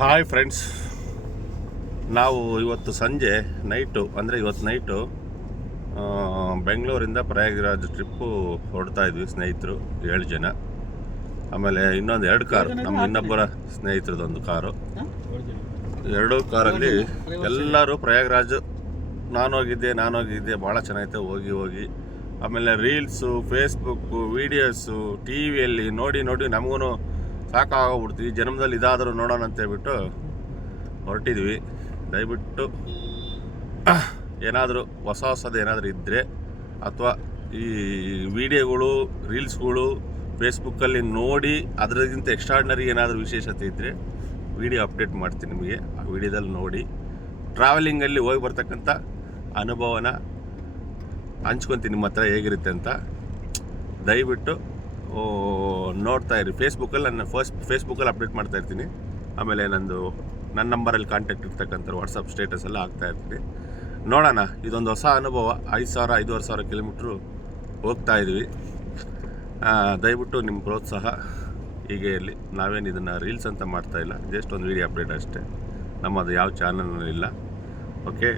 Hi friends, ನಾವು ಇವತ್ತು ಸಂಜೆ ಇವತ್ತು ನೈಟು ಬೆಂಗಳೂರಿಂದ ಪ್ರಯಾಗರಾಜ್ ಟ್ರಿಪ್ಪು ಹೊರಡ್ತಾ ಇದ್ವಿ ಸ್ನೇಹಿತರು 7 ಜನ. ಆಮೇಲೆ ಇನ್ನೊಂದು 2 ಕಾರು, ನಮ್ಮ ಇನ್ನೊಬ್ಬರ ಸ್ನೇಹಿತರದೊಂದು ಕಾರು. 2 ಕಾರಲ್ಲಿ ಎಲ್ಲರೂ ಪ್ರಯಾಗರಾಜ್. ನಾನು ಹೋಗಿದ್ದೆ, ಭಾಳ ಚೆನ್ನಾಗಿತ್ತು ಹೋಗಿ. ಆಮೇಲೆ ರೀಲ್ಸು, ಫೇಸ್ಬುಕ್ಕು, ವೀಡಿಯೋಸು, ಟಿ ವಿಯಲ್ಲಿ ನೋಡಿ ನಮಗೂ ಸಾಕಾಗೋಗ್ಬಿಡ್ತೀವಿ. ಜನ್ಮದಲ್ಲಿ ಇದಾದರೂ ನೋಡೋಣ ಅಂತೇಳ್ಬಿಟ್ಟು ಹೊರಟಿದ್ವಿ. ದಯವಿಟ್ಟು ಏನಾದರೂ ಹೊಸದು ಏನಾದರೂ ಇದ್ದರೆ, ಅಥವಾ ಈ ವಿಡಿಯೋಗಳು, ರೀಲ್ಸ್ಗಳು ಫೇಸ್ಬುಕ್ಕಲ್ಲಿ ನೋಡಿ ಅದರಕ್ಕಿಂತ ಎಕ್ಸ್ಟ್ರಾರ್ಡಿನರಿ ಏನಾದರೂ ವಿಶೇಷತೆ ಇದ್ದರೆ ವಿಡಿಯೋ ಅಪ್ಡೇಟ್ ಮಾಡ್ತೀನಿ ನಿಮಗೆ. ಆ ವಿಡಿಯೋದಲ್ಲಿ ನೋಡಿ ಟ್ರಾವೆಲಿಂಗಲ್ಲಿ ಹೋಗಿ ಬರ್ತಕ್ಕಂಥ ಅನುಭವನ ಹಂಚ್ಕೊತೀನಿ ನಿಮ್ಮ ಹತ್ರ ಹೇಗಿರುತ್ತೆ ಅಂತ. ದಯವಿಟ್ಟು ನೋಡ್ತಾ ಇರಿ. ಫೇಸ್ಬುಕ್ಕಲ್ಲಿ ಫೇಸ್ಬುಕ್ಕಲ್ಲಿ ಅಪ್ಡೇಟ್ ಮಾಡ್ತಾ ಇರ್ತೀನಿ. ಆಮೇಲೆ ನನ್ನ ನಂಬರಲ್ಲಿ ಕಾಂಟ್ಯಾಕ್ಟ್ ಇರ್ತಕ್ಕಂಥ ವಾಟ್ಸಪ್ ಸ್ಟೇಟಸ್ ಎಲ್ಲ ಹಾಕ್ತಾ ಇರ್ತೀನಿ. ನೋಡೋಣ, ಇದೊಂದು ಹೊಸ ಅನುಭವ. 5,000-5,500 ಕಿಲೋಮೀಟ್ರು ಹೋಗ್ತಾ ಇದ್ವಿ. ದಯವಿಟ್ಟು ನಿಮ್ಮ ಪ್ರೋತ್ಸಾಹ ಹೀಗೆ ಇರಲಿ. ನಾವೇನು ಇದನ್ನು ರೀಲ್ಸ್ ಅಂತ ಮಾಡ್ತಾಯಿಲ್ಲ, ಜಸ್ಟ್ ಒಂದು ವೀಡಿಯೋ ಅಪ್ಡೇಟ್ ಅಷ್ಟೇ. ನಮ್ಮದು ಯಾವ ಚಾನಲ್ನಲ್ಲಿಲ್ಲ. ಓಕೆ,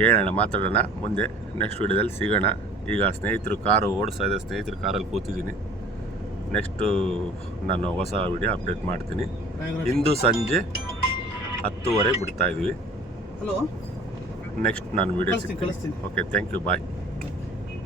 ಹೇಳೋಣ, ಮಾತಾಡೋಣ ಮುಂದೆ. ನೆಕ್ಸ್ಟ್ ವೀಡಿಯೋದಲ್ಲಿ ಸಿಗೋಣ. ಈಗ ಸ್ನೇಹಿತರು ಕಾರು ಓಡಿಸ್ತಾ ಇದೆ, ಸ್ನೇಹಿತರು ಕಾರಲ್ಲಿ ಕೂತಿದ್ದೀನಿ. ನೆಕ್ಸ್ಟು ನಾನು ಹೊಸ ವಿಡಿಯೋ ಅಪ್ಡೇಟ್ ಮಾಡ್ತೀನಿ. ಇಂದು ಸಂಜೆ 10:30 ಬಿಡ್ತಾ ಇದ್ವಿ. ನೆಕ್ಸ್ಟ್ ನಾನು ವಿಡಿಯೋ ಸಿಗ್ತೀನಿ. Okay, thank you, bye.